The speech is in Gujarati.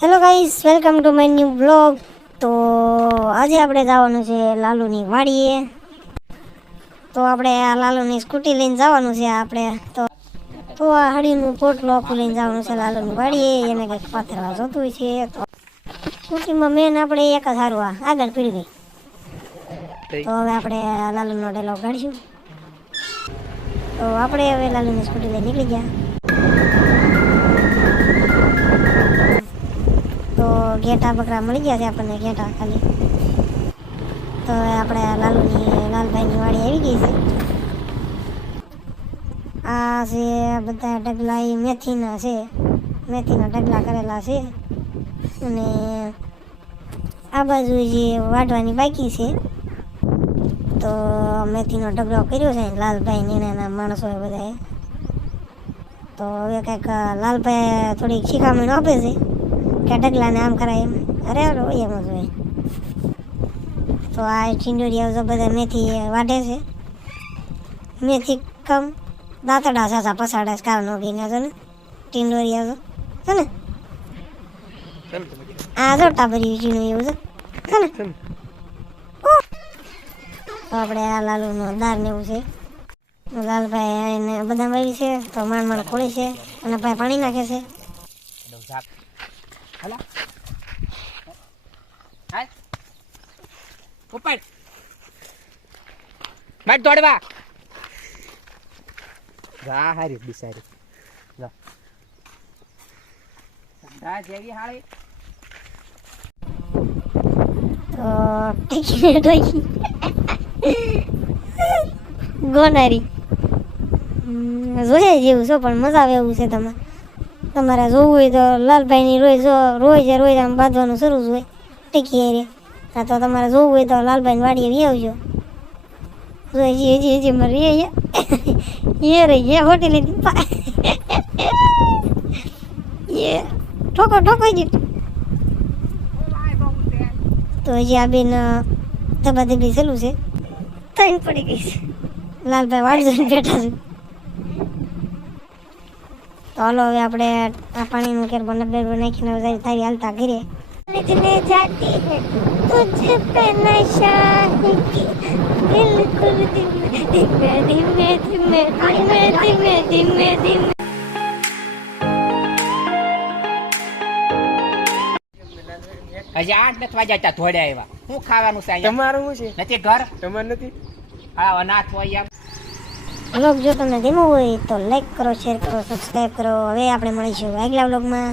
Hello guys welcome to my new blog તો આજે આપણે જવાનું છે લાલુની વાડીએ. તો આપણે આ લાલુની સ્કૂટી લઈને જવાનું છે આપણે. તો તો આ હળીનું પોટલું આખું લઈને જવાનું છે લાલુની વાડીએ. એને કંઈક પાથરવા જોતું છે. તો સ્કૂટીમાં મેન આપણે એક જ સારું આ. આગળ પીડી ગઈ તો હવે આપણે લાલુનો ડેલો કાઢીશું. તો આપણે હવે લાલુની સ્કૂટી લઈને નીકળી ગયા. ઘેટા બકરા મળી ગયા છે આપણને, ઘેટા ખાલી. તો આપણે લાલુની, લાલભાઈની વાડી આવી ગઈ છે. આ છે બધા ડગલા એ મેથીના છે, મેથીના ડગલા કરેલા છે. અને આ બાજુ જે વાઢવાની બાકી છે, તો મેથીનો ડગલો કર્યો છે લાલભાઈ ને એના માણસો બધાએ. તો હવે કંઈક લાલભાઈ થોડીક શીખામણ આપે છે. કે ડગલાને આમ કરાય એમ. અરે હોય એમ જ હોય. તો આ ટીંડોરિયા તો બધા મેથી વાઢે છે. મેથી કમ દાંતડા સાસા પસાડે છે કાળ નોખીને છે ને. ટીંડોરિયા તો છે ને? આ જો ટાબરી ઝીણું એવું છે. છે ને? તો આપણે આ લાલુનો દાર ને એવું છે. લાલભાઈ એને બધા વાવી છે તો માંડ માંડ ખોળી છે અને ભાઈ પાણી નાખે છે. હાલા. હાલ. ઉપર માર દોડવા. જા હારી બિસારી જા. જા જેવી હાળી. ગોનારી. હમ, જોઈએ જેવું છે પણ મજા આવે એવું છે તમારે. તમારે જોવું હોય તો લાલભાઈની રોજ રોજ રોજ આમ બાંધવાનું શરૂ જ હોય. ટીકી કાં તો તમારે જોવું હોય તો લાલભાઈની વાડીએ વી આવજો. જોઈ હજી હજી હજી મારે એ રહી એ હોટેલ એ ઠોકો ઠોકો જ તો હજી આ બેન ધબા ધબી ચાલુ છે. ત્રણ પડી ગઈ છે. લાલભાઈ વાડજો બેઠા છે. તો હાલો હવે આપણે આ પાણીનું કેર બને બે નાખીને હવે તારી તારી હાલતા ઘરે लिखने जाती है तुझ पे नशा है कि बिल्कुल धीमे धीमे धीमे धीमे धीमे धीमे धीमे धीमे હજી આઠ નથી વાગ્યા ત્યાં ધોડ્યા આવ્યા શું ખાવાનું છે અહીંયા તમારું શું છે નથી ઘર તમારે નથી આ અનાથ હોય એમ વ્લોગ જો તમને ગમ્યો હોય તો લાઈક કરો શેર કરો સબસ્ક્રાઈબ કરો. હવે આપણે મળીશું આગલા વ્લોગમાં